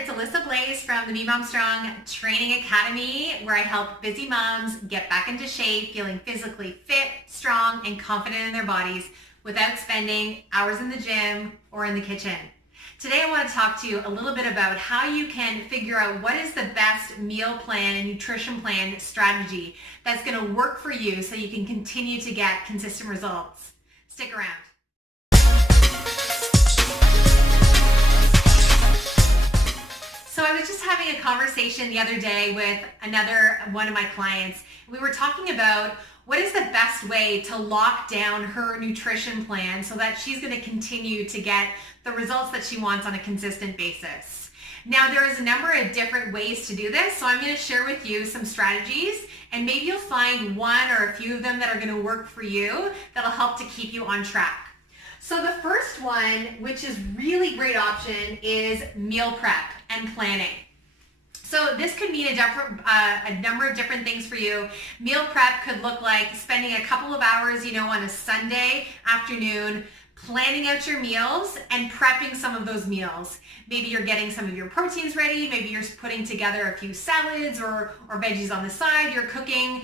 it's Alyssa Blaze from the Be Mom Strong Training Academy, where I help busy moms get back into shape, feeling physically fit, strong, and confident in their bodies without spending hours in the gym or in the kitchen. Today I want to talk to you a little bit about how you can figure out what is the best meal plan and nutrition plan strategy that's going to work for you so you can continue to get consistent results. Stick around. So I was just having a conversation the other day with another one of my clients. We were talking about what is the best way to lock down her nutrition plan so that she's going to continue to get the results that she wants on a consistent basis. Now, there is a number of different ways to do this, so I'm going to share with you some strategies, and maybe you'll find one or a few of them that are going to work for you that'll help to keep you on track. So the first one, which is really great option, is meal prep and planning. So this could mean a number of different things for you. Meal prep could look like spending a couple of hours, on a Sunday afternoon, planning out your meals and prepping some of those meals. Maybe you're getting some of your proteins ready. Maybe you're putting together a few salads or veggies on the side. You're cooking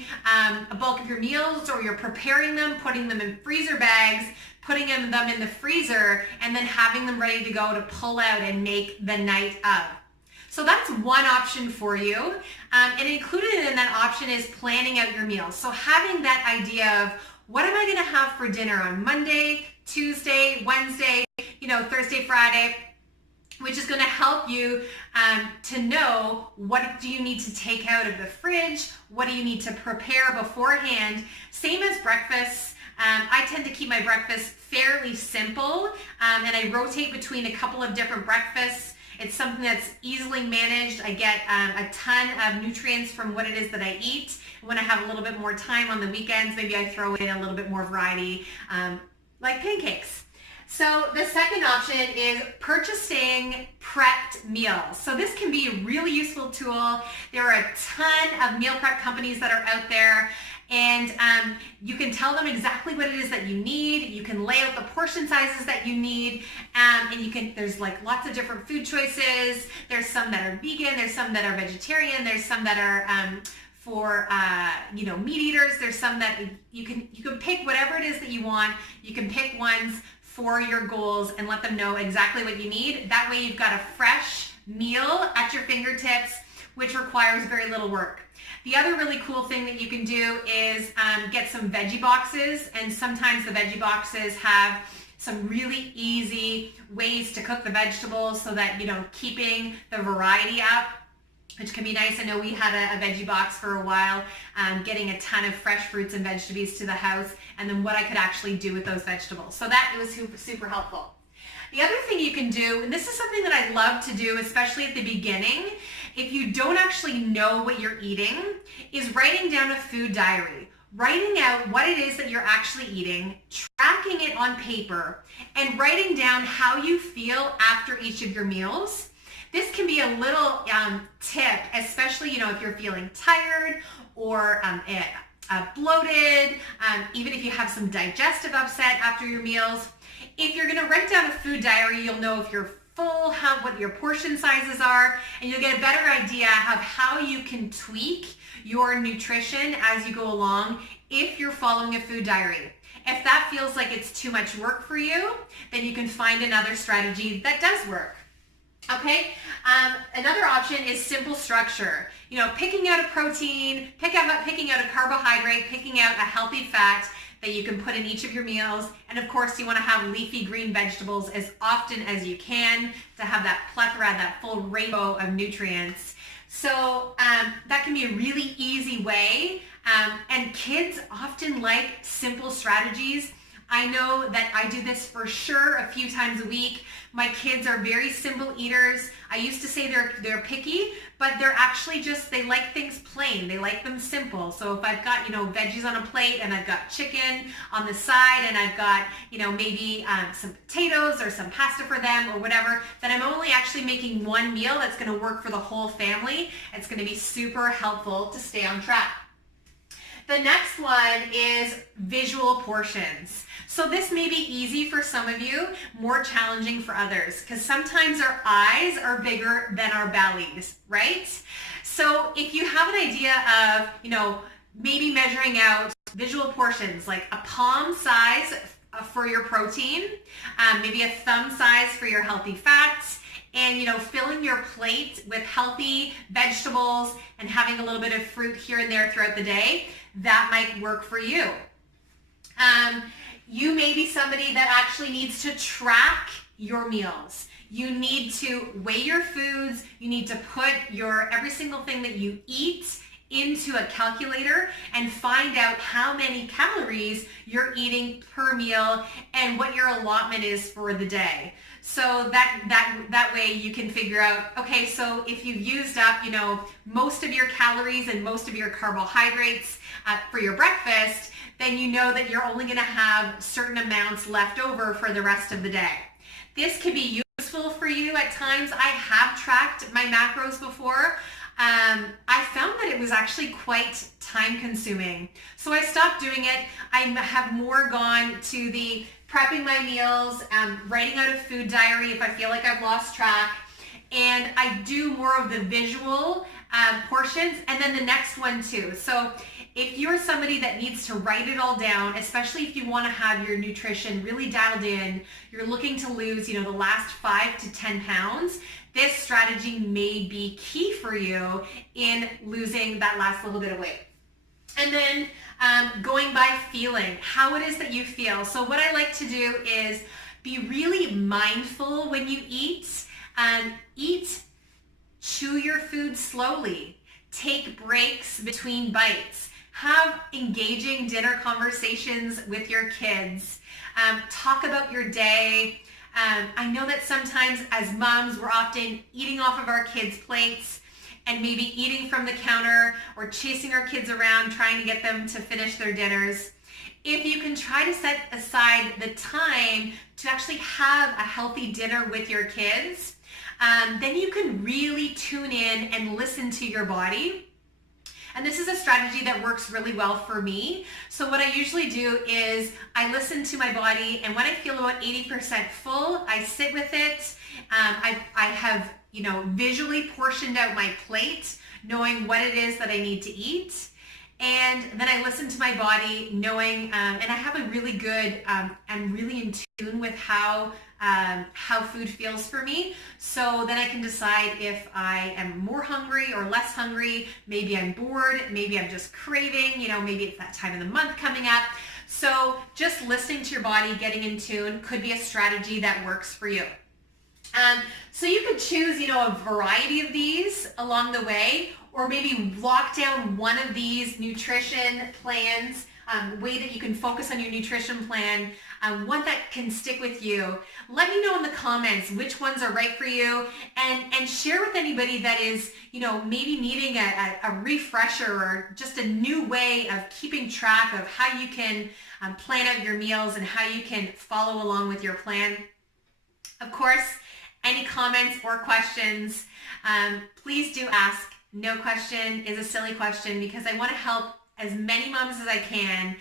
a bulk of your meals, or you're preparing them, putting them in freezer bags, putting them in the freezer, and then having them ready to go to pull out and make the night of. So that's one option for you. And included in that option is planning out your meals. So having that idea of what am I going to have for dinner on Monday, Tuesday, Wednesday, Thursday, Friday, which is going to help you to know what do you need to take out of the fridge, what do you need to prepare beforehand. Same as breakfast. I tend to keep my breakfast fairly simple, and I rotate between a couple of different breakfasts. It's something that's easily managed. I get a ton of nutrients from what it is that I eat. When I have a little bit more time on the weekends, maybe I throw in a little bit more variety, like pancakes. So the second option is purchasing prepped meals. So this can be a really useful tool. There are a ton of meal prep companies that are out there, and you can tell them exactly what it is that you need. You can lay out the portion sizes that you need, and there's like lots of different food choices. There's some that are vegan, there's some that are vegetarian, there's some that are for meat eaters. There's some that you can pick whatever it is that you want. You can pick ones for your goals and let them know exactly what you need. That way you've got a fresh meal at your fingertips, which requires very little work. The other really cool thing that you can do is get some veggie boxes, and sometimes the veggie boxes have some really easy ways to cook the vegetables so that, keeping the variety up, which can be nice. I know we had a veggie box for a while, getting a ton of fresh fruits and vegetables to the house, and then what I could actually do with those vegetables. So that was super, super helpful. The other thing you can do, and this is something that I love to do, especially at the beginning, if you don't actually know what you're eating, is writing down a food diary. Writing out what it is that you're actually eating, tracking it on paper, and writing down how you feel after each of your meals. This can be a little tip, especially, if you're feeling tired or bloated, even if you have some digestive upset after your meals. If you're going to write down a food diary, you'll know if you're full, what your portion sizes are, and you'll get a better idea of how you can tweak your nutrition as you go along if you're following a food diary. If that feels like it's too much work for you, then you can find another strategy that does work. Okay, another option is simple structure. Picking out a protein, picking out a carbohydrate, picking out a healthy fat that you can put in each of your meals. And of course, you want to have leafy green vegetables as often as you can to have that plethora, that full rainbow of nutrients. So that can be a really easy way. And kids often like simple strategies. I know that I do this for sure a few times a week. My kids are very simple eaters. I used to say they're picky, but they're actually they like things plain. They like them simple. So if I've got, veggies on a plate, and I've got chicken on the side, and I've got, maybe some potatoes or some pasta for them or whatever, then I'm only actually making one meal that's going to work for the whole family. It's going to be super helpful to stay on track. The next one is visual portions. So this may be easy for some of you, more challenging for others, because sometimes our eyes are bigger than our bellies, right? So if you have an idea of, maybe measuring out visual portions, like a palm size for your protein, maybe a thumb size for your healthy fats, and filling your plate with healthy vegetables and having a little bit of fruit here and there throughout the day, that might work for you. You may be somebody that actually needs to track your meals. You need to weigh your foods. You need to put every single thing that you eat into a calculator and find out how many calories you're eating per meal and what your allotment is for the day. So that way you can figure out, okay, so if you've used up, most of your calories and most of your carbohydrates for your breakfast, then you know that you're only going to have certain amounts left over for the rest of the day. This can be useful for you at times. I have tracked my macros before. I found that it was actually quite time consuming. So I stopped doing it. I have more gone to the prepping my meals, writing out a food diary if I feel like I've lost track. And I do more of the visual portions, and then the next one too. So if you're somebody that needs to write it all down, especially if you want to have your nutrition really dialed in, you're looking to lose, the last 5 to 10 pounds, this strategy may be key for you in losing that last little bit of weight. And then going by feeling, how it is that you feel. So what I like to do is be really mindful when you eat. Chew your food slowly. Take breaks between bites. Have engaging dinner conversations with your kids. Talk about your day. I know that sometimes as moms, we're often eating off of our kids' plates and maybe eating from the counter or chasing our kids around trying to get them to finish their dinners. If you can try to set aside the time to actually have a healthy dinner with your kids, then you can really tune in and listen to your body. And this is a strategy that works really well for me. So what I usually do is I listen to my body, and when I feel about 80% full, I sit with it. I have, visually portioned out my plate, knowing what it is that I need to eat. And then I listen to my body, knowing, and I have a really good, I'm really in tune with how food feels for me. So then I can decide if I am more hungry or less hungry. Maybe I'm bored, maybe I'm just craving, maybe it's that time of the month coming up. So just listening to your body, getting in tune could be a strategy that works for you. So you could choose, a variety of these along the way, or maybe lock down one of these nutrition plans, way that you can focus on your nutrition plan, one that can stick with you. Let me know in the comments which ones are right for you, and share with anybody that is, maybe needing a refresher or just a new way of keeping track of how you can plan out your meals and how you can follow along with your plan. Of course, any comments or questions, please do ask. No question is a silly question, because I want to help as many moms as I can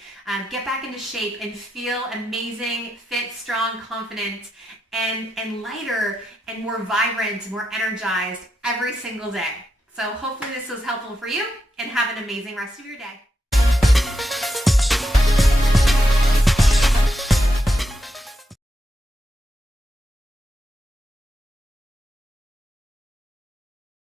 get back into shape and feel amazing, fit, strong, confident, and lighter and more vibrant, more energized every single day. So hopefully this was helpful for you, and have an amazing rest of your day.